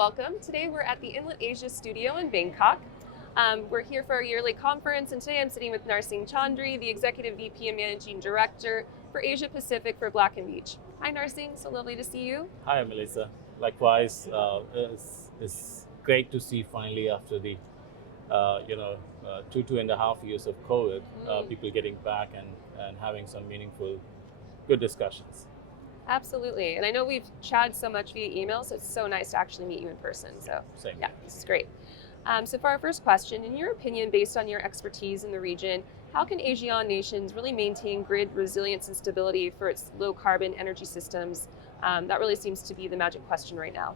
welcome. Today we're at the Enlit Asia studio in Bangkok. We're here for our yearly conference, and today I'm sitting with Narsingh Chaudhary, the Executive VP and Managing Director for Asia Pacific for Black & Veatch. Hi Narsingh, so lovely to see you. Hi Melissa, likewise. It's great to see finally after the 2.5 years of COVID, people getting back and having some meaningful, good discussions. Absolutely, and I know we've chatted so much via email, so it's so nice to actually meet you in person. So Same. Yeah, this is great. So for our first question, in your opinion, based on your expertise in the region, how can ASEAN nations really maintain grid resilience and stability for its low carbon energy systems? That really seems to be the magic question right now.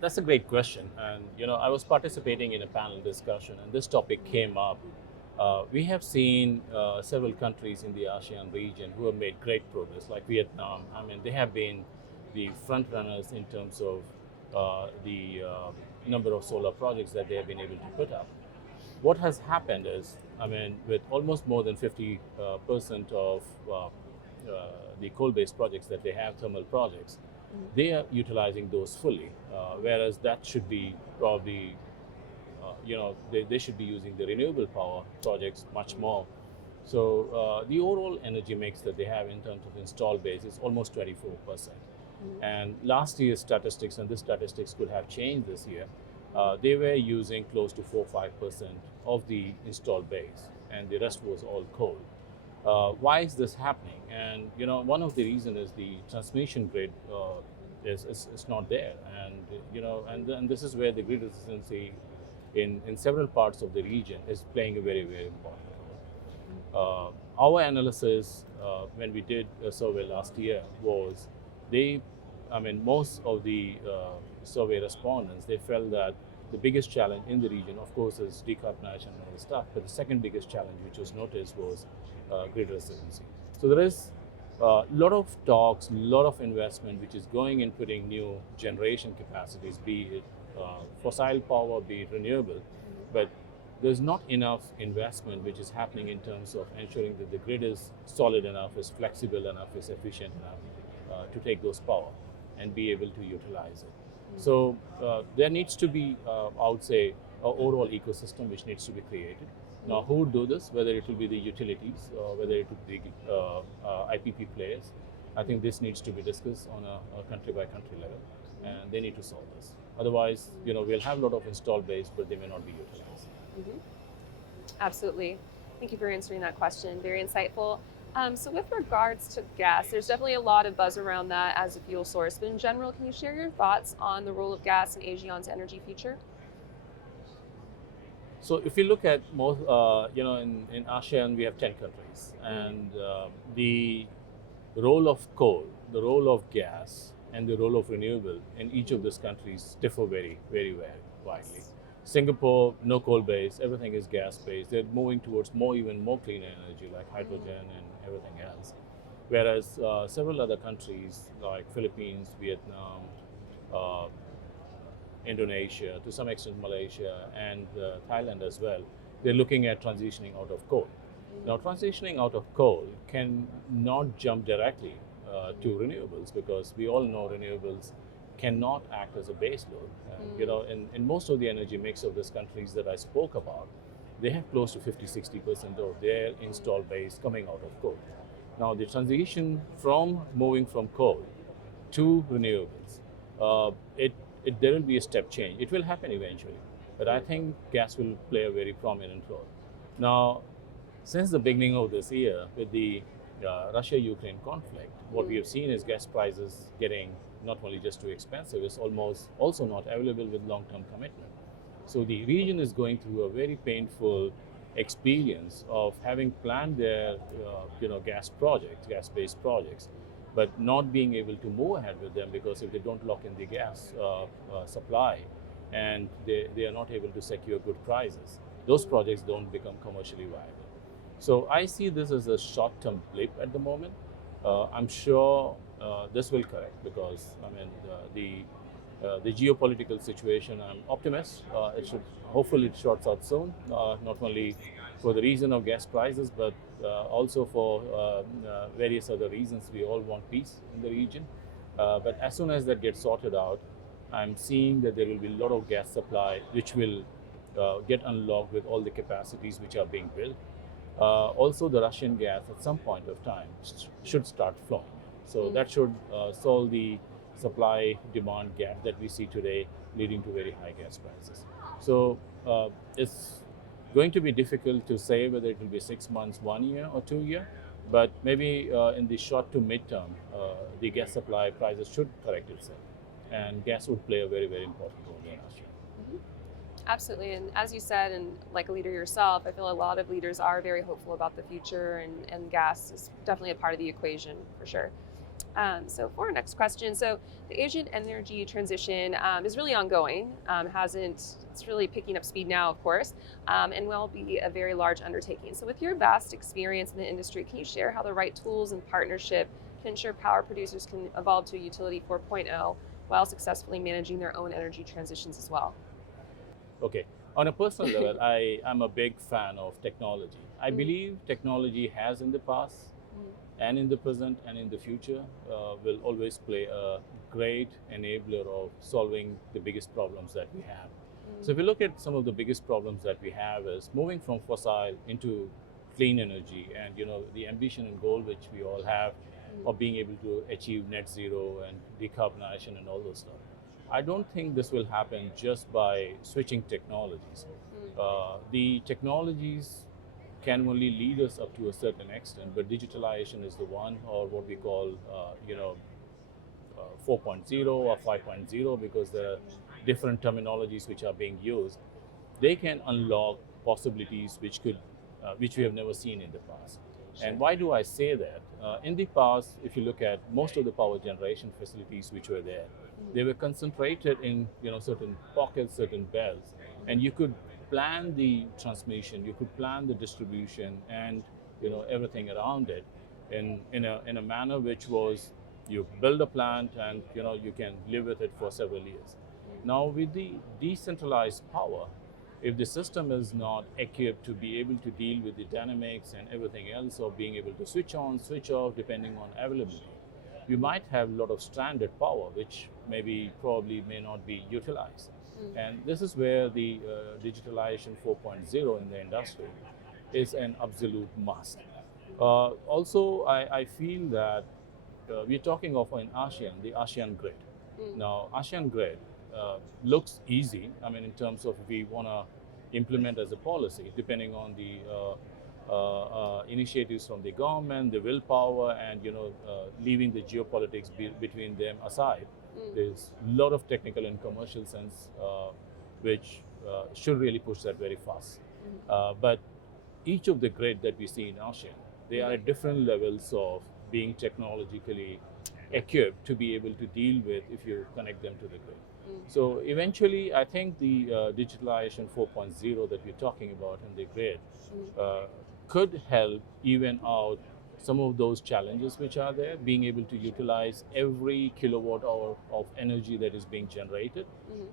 That's a great question, and I was participating in a panel discussion, and this topic came up. We have seen several countries in the ASEAN region who have made great progress, like Vietnam. I mean, they have been the front runners in terms of the number of solar projects that they have been able to put up. What has happened is, I mean, with almost more than 50% of the coal-based projects that they have, thermal projects, they are utilizing those fully, whereas that should be probably they should be using the renewable power projects much more. So the overall energy mix that they have in terms of installed base is almost 24%. And last year's statistics, and this statistics could have changed this year, they were using close to 4-5% of the installed base, and the rest was all coal. Why is this happening? And one of the reasons is the transmission grid is not there, and and this is where the grid resiliency in several parts of the region is playing a very, very important role. Our analysis when we did a survey last year was most of the survey respondents, they felt that the biggest challenge in the region, of course, is decarbonization and all the stuff, but the second biggest challenge which was noticed was grid resiliency. So there is a lot of talks, a lot of investment which is going in putting new generation capacities, be it fossil power, be it renewable, but there's not enough investment which is happening in terms of ensuring that the grid is solid enough, is flexible enough, is efficient enough to take those power and be able to utilize it. So there needs to be, I would say, an overall ecosystem which needs to be created. Now, who would do this? Whether it will be the utilities, or whether it would be IPP players. I think this needs to be discussed on a country-by-country level, and they need to solve this. Otherwise, we'll have a lot of installed base, but they may not be utilized. Absolutely. Thank you for answering that question. Very insightful. So with regards to gas, there's definitely a lot of buzz around that as a fuel source, but in general, can you share your thoughts on the role of gas in ASEAN's energy future? So if you look at most, in ASEAN, we have 10 countries, and the role of coal, the role of gas, and the role of renewable in each of these countries differ very, very, very widely. Singapore, no coal base, everything is gas based. They're moving towards even more cleaner energy like hydrogen and everything else. Whereas several other countries like Philippines, Vietnam, Indonesia, to some extent Malaysia, and Thailand as well, they're looking at transitioning out of coal. Now, transitioning out of coal can not jump directly to renewables, because we all know renewables cannot act as a base load. And, in most of the energy mix of these countries that I spoke about, they have close to 50-60% of their installed base coming out of coal. Now, the transition from moving from coal to renewables, there will be a step change. It will happen eventually, but I think gas will play a very prominent role. Now, since the beginning of this year, with the Russia-Ukraine conflict, what we have seen is gas prices getting not only just too expensive, it's almost also not available with long-term commitment. So the region is going through a very painful experience of having planned their gas-based projects, but not being able to move ahead with them, because if they don't lock in the gas supply and they are not able to secure good prices, those projects don't become commercially viable. So I see this as a short-term blip at the moment. I'm sure this will correct, because the geopolitical situation, I'm optimist. Hopefully it sorts out soon, not only for the reason of gas prices, but also for various other reasons. We all want peace in the region. But as soon as that gets sorted out, I'm seeing that there will be a lot of gas supply which will get unlocked with all the capacities which are being built. Also, the Russian gas at some point of time should start flowing. So that should solve the supply-demand gap that we see today, leading to very high gas prices. So it's going to be difficult to say whether it will be 6 months, 1 year, or 2 year. But maybe in the short to mid-term, the gas supply prices should correct itself, and gas would play a very, very important role in Asia. Absolutely. And as you said, and like a leader yourself, I feel a lot of leaders are very hopeful about the future, and gas is definitely a part of the equation for sure. So for our next question, so the Asian energy transition is really ongoing, it's really picking up speed now, of course, and will be a very large undertaking. So with your vast experience in the industry, can you share how the right tools and partnership can ensure power producers can evolve to a utility 4.0 while successfully managing their own energy transitions as well? Okay. On a personal level, I'm a big fan of technology. I believe technology has in the past and in the present and in the future will always play a great enabler of solving the biggest problems that we have. So if you look at some of the biggest problems that we have is moving from fossil into clean energy, and the ambition and goal which we all have of being able to achieve net zero and decarbonization and all those stuff. I don't think this will happen just by switching technologies. The technologies can only lead us up to a certain extent, but digitalization is the one, or what we call, 4.0 or 5.0, because there are different terminologies which are being used. They can unlock possibilities which we have never seen in the past. Sure. And why do I say that? In the past, if you look at most of the power generation facilities which were there, they were concentrated in certain pockets, certain belts, and you could plan the transmission, you could plan the distribution, and everything around it in a manner which was, you build a plant and you can live with it for several years. Now with the decentralized power, if the system is not equipped to be able to deal with the dynamics and everything else, or being able to switch on, switch off depending on availability, you might have a lot of stranded power which probably may not be utilized. And this is where the digitalization 4.0 in the industry is an absolute must. Also, I feel that we're talking of in ASEAN, the ASEAN grid. Now, ASEAN grid looks easy. I mean, in terms of if we want to implement as a policy, depending on the initiatives from the government, the willpower, and leaving the geopolitics between them aside. There's a lot of technical and commercial sense which should really push that very fast. But each of the grid that we see in ASEAN, they are at different levels of being technologically equipped to be able to deal with if you connect them to the grid. So eventually, I think the digitalization 4.0 that we're talking about in the grid could help even out some of those challenges which are there, being able to utilize every kilowatt hour of energy that is being generated,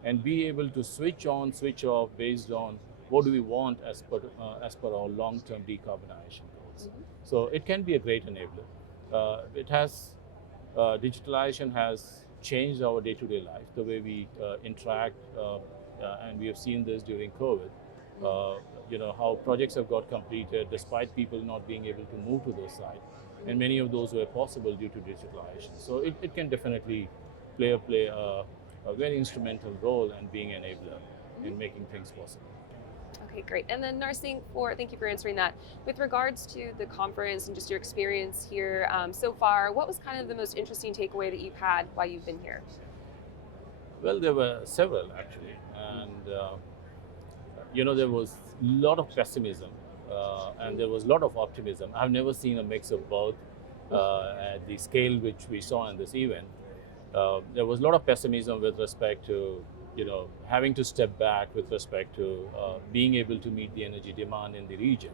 and be able to switch on, switch off based on what do we want as per our long-term decarbonization goals. So it can be a great enabler. Digitalization has changed our day-to-day life, the way we interact, and we have seen this during COVID. How projects have got completed despite people not being able to move to those sites, and many of those were possible due to digitalization. So it can definitely play a very instrumental role in being an enabler in making things possible. Okay, great. And then Narsingh, thank you for answering that. With regards to the conference and just your experience here so far, what was kind of the most interesting takeaway that you've had while you've been here? Well, there were several actually, and there was a lot of pessimism and there was a lot of optimism. I've never seen a mix of both at the scale which we saw in this event. There was a lot of pessimism with respect to having to step back with respect to being able to meet the energy demand in the region,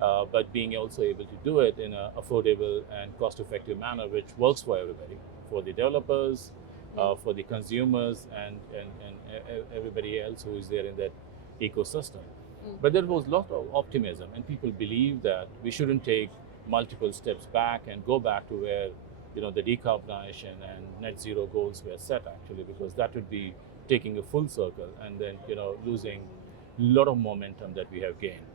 but being also able to do it in an affordable and cost-effective manner which works for everybody, for the developers, for the consumers, and everybody else who is there in that ecosystem. But there was a lot of optimism, and people believe that we shouldn't take multiple steps back and go back to where the decarbonization and net zero goals were set actually, because that would be taking a full circle and then losing a lot of momentum that we have gained.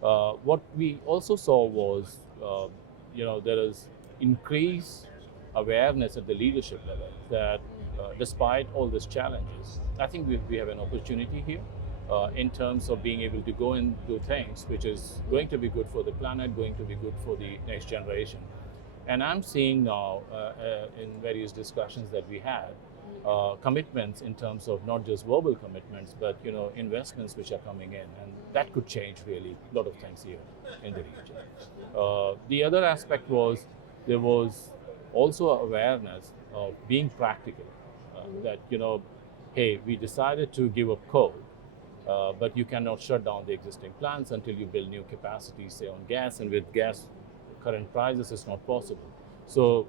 What we also saw was there is increased awareness at the leadership level that despite all these challenges, I think we have an opportunity here in terms of being able to go and do things which is going to be good for the planet, going to be good for the next generation. And I'm seeing now in various discussions that we had, commitments in terms of not just verbal commitments, but investments which are coming in, and that could change really a lot of things here in the region. The other aspect was there was also awareness of being practical, that hey, we decided to give up coal, but you cannot shut down the existing plants until you build new capacity, say on gas, and with gas current prices, it's not possible. So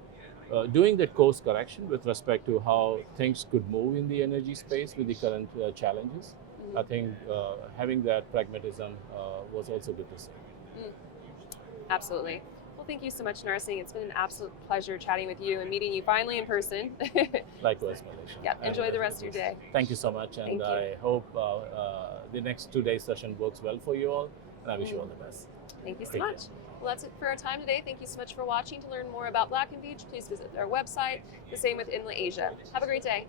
doing that course correction with respect to how things could move in the energy space with the current challenges, I think having that pragmatism was also good to see. Absolutely. Well, thank you so much, Narsingh. It's been an absolute pleasure chatting with you and meeting you finally in person. Likewise, Malaysia. Yeah, enjoy the rest of your day. Thank you so much, and I hope the next 2-day session works well for you all, and I wish you all the best. Thank you so much. Well, that's it for our time today. Thank you so much for watching. To learn more about Black & Veatch, please visit our website. The same with Enlit Asia. Have a great day.